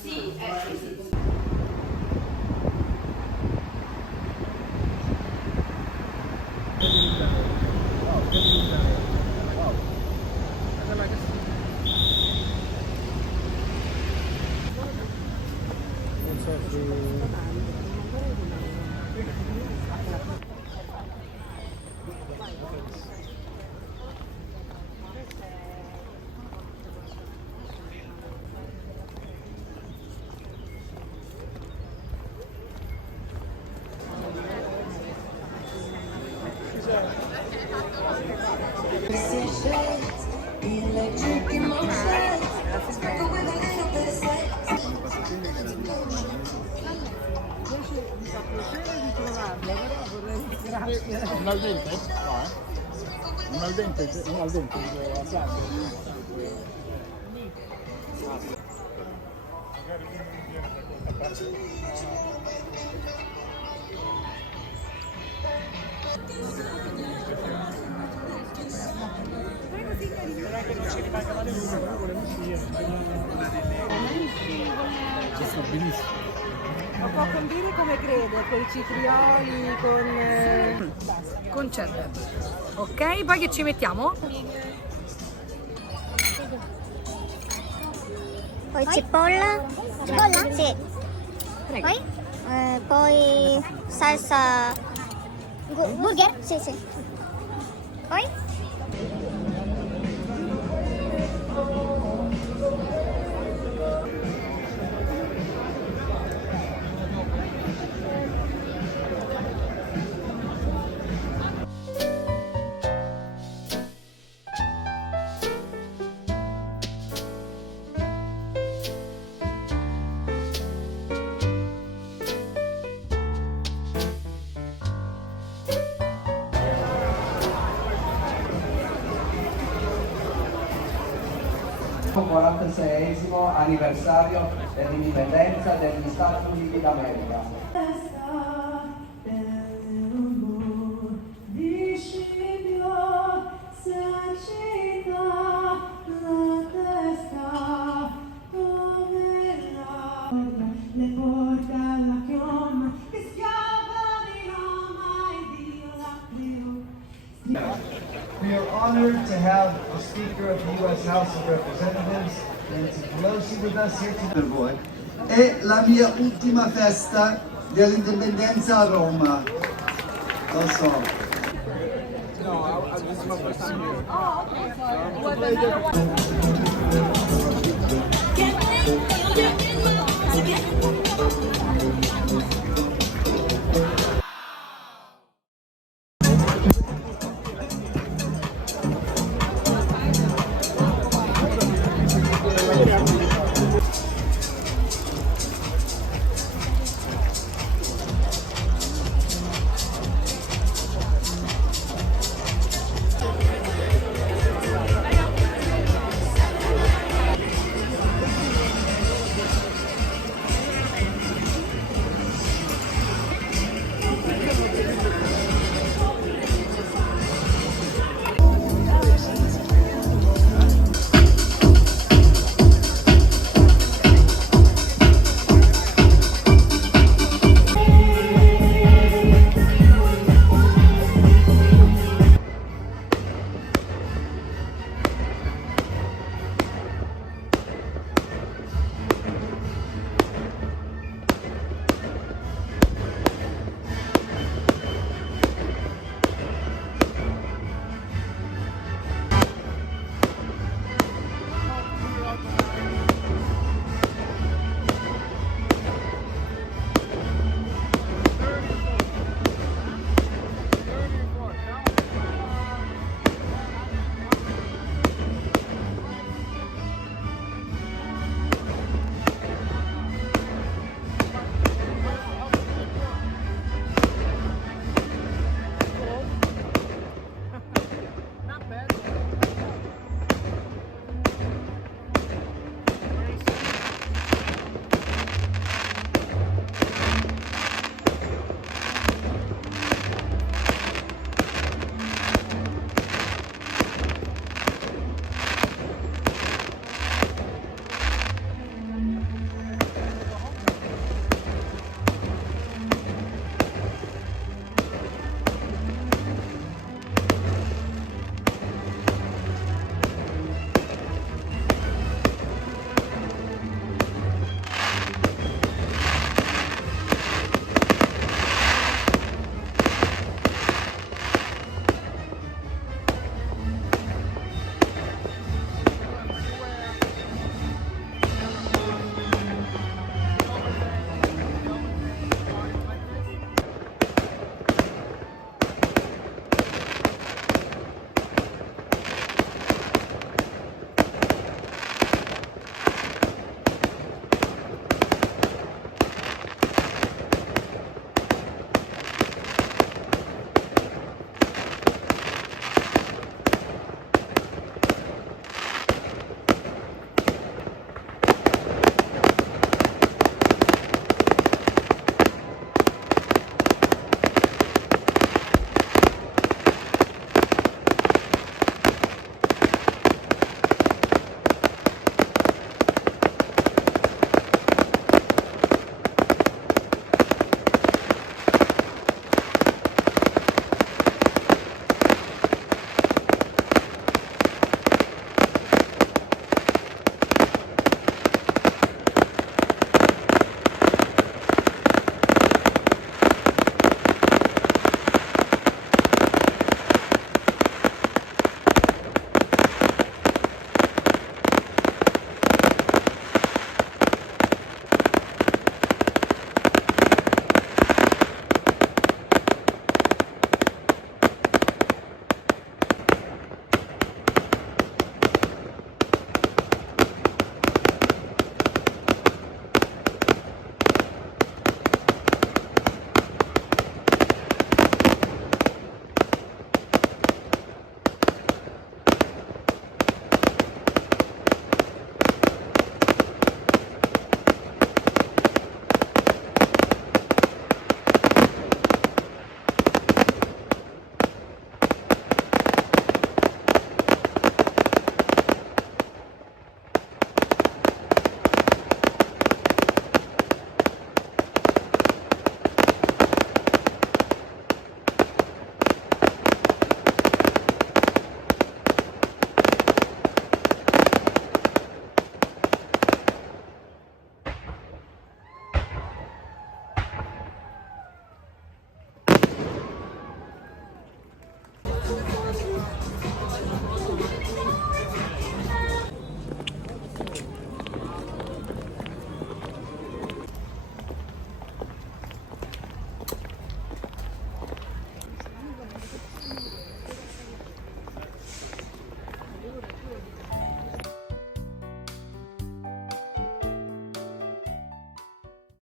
Sì, sì. Un al dente? No, un al dente, un al dente, a fianco. Ci sta benissimo. Lo può condire come crede, con i citrioli, con cheddar. Ok, poi che ci mettiamo? Poi cipolla. Cipolla? Sì. Prego. Poi salsa burger? Sì, sì. Poi? Il 46esimo anniversario dell'indipendenza degli Stati Uniti d'America. We are honored to have the Speaker of the U.S. House of Representatives, Nancy Pelosi, with us here today. Per voi. È la mia ultima festa dell'indipendenza a Roma. Lo so. No, this is my first time here. Oh, okay.